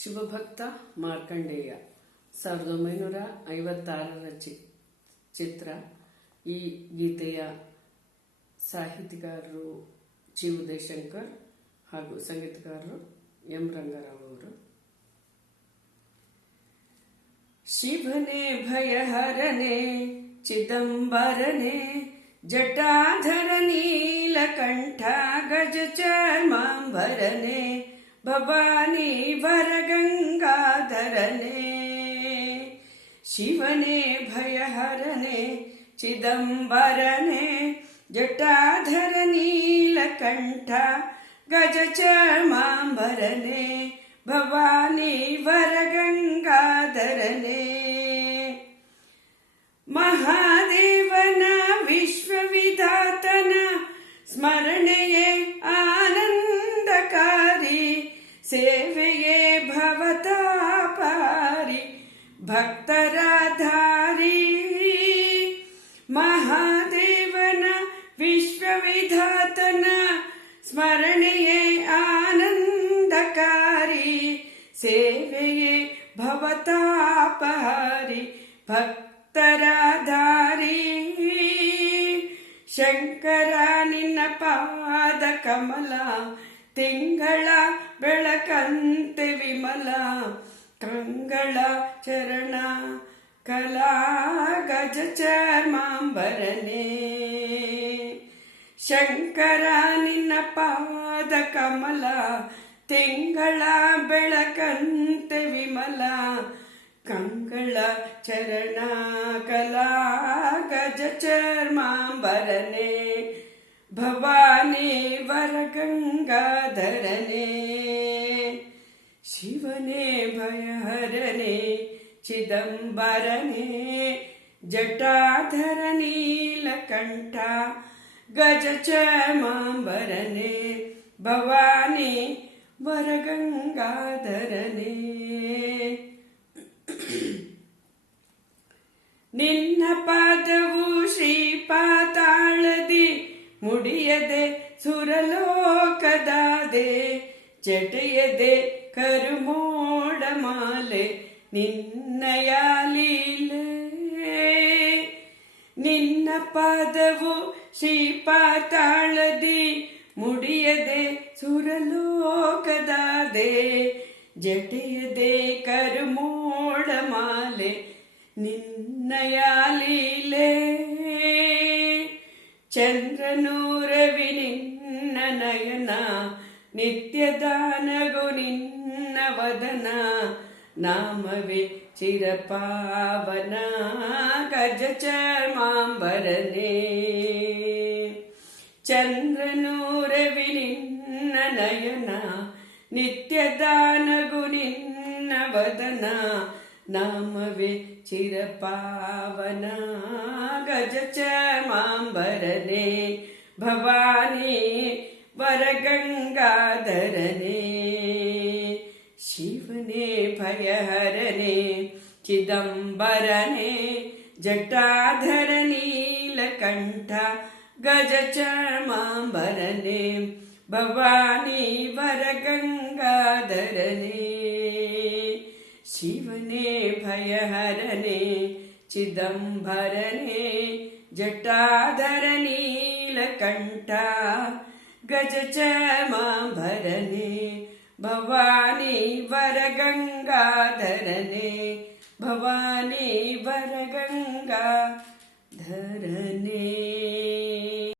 ಶಿವಭಕ್ತ ಮಾರ್ಕಂಡೇಯ 1956ರ ಚಿತ್ರ. ಈ ಗೀತೆಯ ಸಾಹಿತಿಗಾರರು ಜಿ ಉದಯಶಂಕರ್ ಹಾಗೂ ಸಂಗೀತಗಾರರು ಎಂ ರಂಗರಾವ್ ಅವರು. ಶಿವನೇ ಭಯಹರನೆ ಚಿದಂಬರನೆ ಜಟಾಧರ ನೀಲಕಂಠ ಗಜ ಚರ್ಮಾಂಬರನೆ ಭವಾನಿ ವರಗಂಗಾಧರನೆ. ಶಿವನೇ ಭಯಹರನೆ ಚಿದಂಬರನೆ ಜಟಾಧರ ನೀಲಕಂಠ ಗಜ ಚರ್ಮಾಂಬರನೆ ಭವಾನಿ ವರಗಂಗಾಧರನೆ. ಮಹಾದೇವನ ವಿಶ್ವವಿಧಾತನ ಸ್ಮರಣೆಯೇ ಆನಂದಕಾರಿ, ಸೇವೆಯೇ ಭವತಾಪಾರಿ ಭಕ್ತರ ಧಾರಿ. ಮಹಾದೇವನ ವಿಶ್ವವಿಧಾತನ ಸ್ಮರಣೆಯೇ ಆನಂದಕಾರಿ, ಸೇವೆಯೇ ಭವತಾಪಹಾರಿ ಭಕ್ತರ ಧಾರಿ. ಶಂಕರ ನಿನ್ನ ಪಾದ ಕಮಲ ತಿಂಗಳ ಬೆಳಕಂತೆ ವಿಮಲ, ಕಂಗಳ ಚರಣ ಕಲಾ ಗಜ ಚರ್ಮಾಂಬರನೆ. ಶಂಕರ ನಿನ್ನ ಪಾದ ಕಮಲ ತಿಂಗಳ ಬೆಳಕಂತೆ ವಿಮಲ, ಕಂಗಳ ಚರಣ ಕಲಾ ಗಜ ಚರ್ಮಾಂಬರನೆ ಭವಾನಿ ವರಗಂಗಾಧರನೆ. ಶಿವನೇ ಭಯಹರನೆ ಚಿದಂಬರನೆ ಜಟಾಧರ ನೀಲಕಂಠ ಗಜ ಚರ್ಮಾಂಬರನೆ ಭವಾನಿ ವರಗಂಗಾಧರನೆ. ನಿನ್ನ ಪಾದವು ಶ್ರೀಪಾತಾಳದಿ ಮುಡಿಯದೆ ಸುರಲೋಕದಾದೆ, ಜಟೆಯದೆ ಕರುಮೋಡ ಮಾಲೆ ನಿನ್ನಯ ಲೀಲೆ. ನಿನ್ನ ಪಾದವು ಶ್ರೀಪಾತಾಳದಿ ಮುಡಿಯದೆ ಸುರಲೋಕದಾದೆ, ಜಟೆಯದೆ ಕರುಮೋಡ ಮಾಲೆ ನಿನ್ನಯ ಲೀಲೆ. ಚಂದ್ರನೂರವಿ ನಿನ್ನ ನಯನ, ನಿತ್ಯದಾನಗು ನಿನ್ನ ವದನ, ನಾಮವೇ ಚಿರಪಾವನ ಗಜ ಚರ್ಮಾಂಬರನೆ. ಚಂದ್ರನೂರವಿ ನಿನ್ನ ನಯನ, ನಿತ್ಯದಾನಗು ನಿನ್ನ ವದನ, ನಾಮವೇ ಚಿರಪಾವನ ಗಜ ಚರ್ಮಾಂಬರನೆ ಭವಾನಿ ವರಗಂಗಾಧರನೆ. ಶಿವನೇ ಭಯಹರನೆ ಚಿದಂಬರನೆ ಜಟಾಧರ ನೀಲಕಂಠ ಗಜ ಚರ್ಮಾಂಬರನೆ ಭವಾನಿ ವರಗಂಗಾಧರನೆ. ಶಿವನೇ ಭಯಹರನೆ ಚಿದಂಬರನೆ ಜಟಾಧರ ನೀಲಕಂಠ ಗಜ ಚರ್ಮಾಂಬರನೆ ಭವಾನಿ ವರಗಂಗಾಧರನೆ ಭವಾನಿ ವರಗಂಗಾಧರನೆ.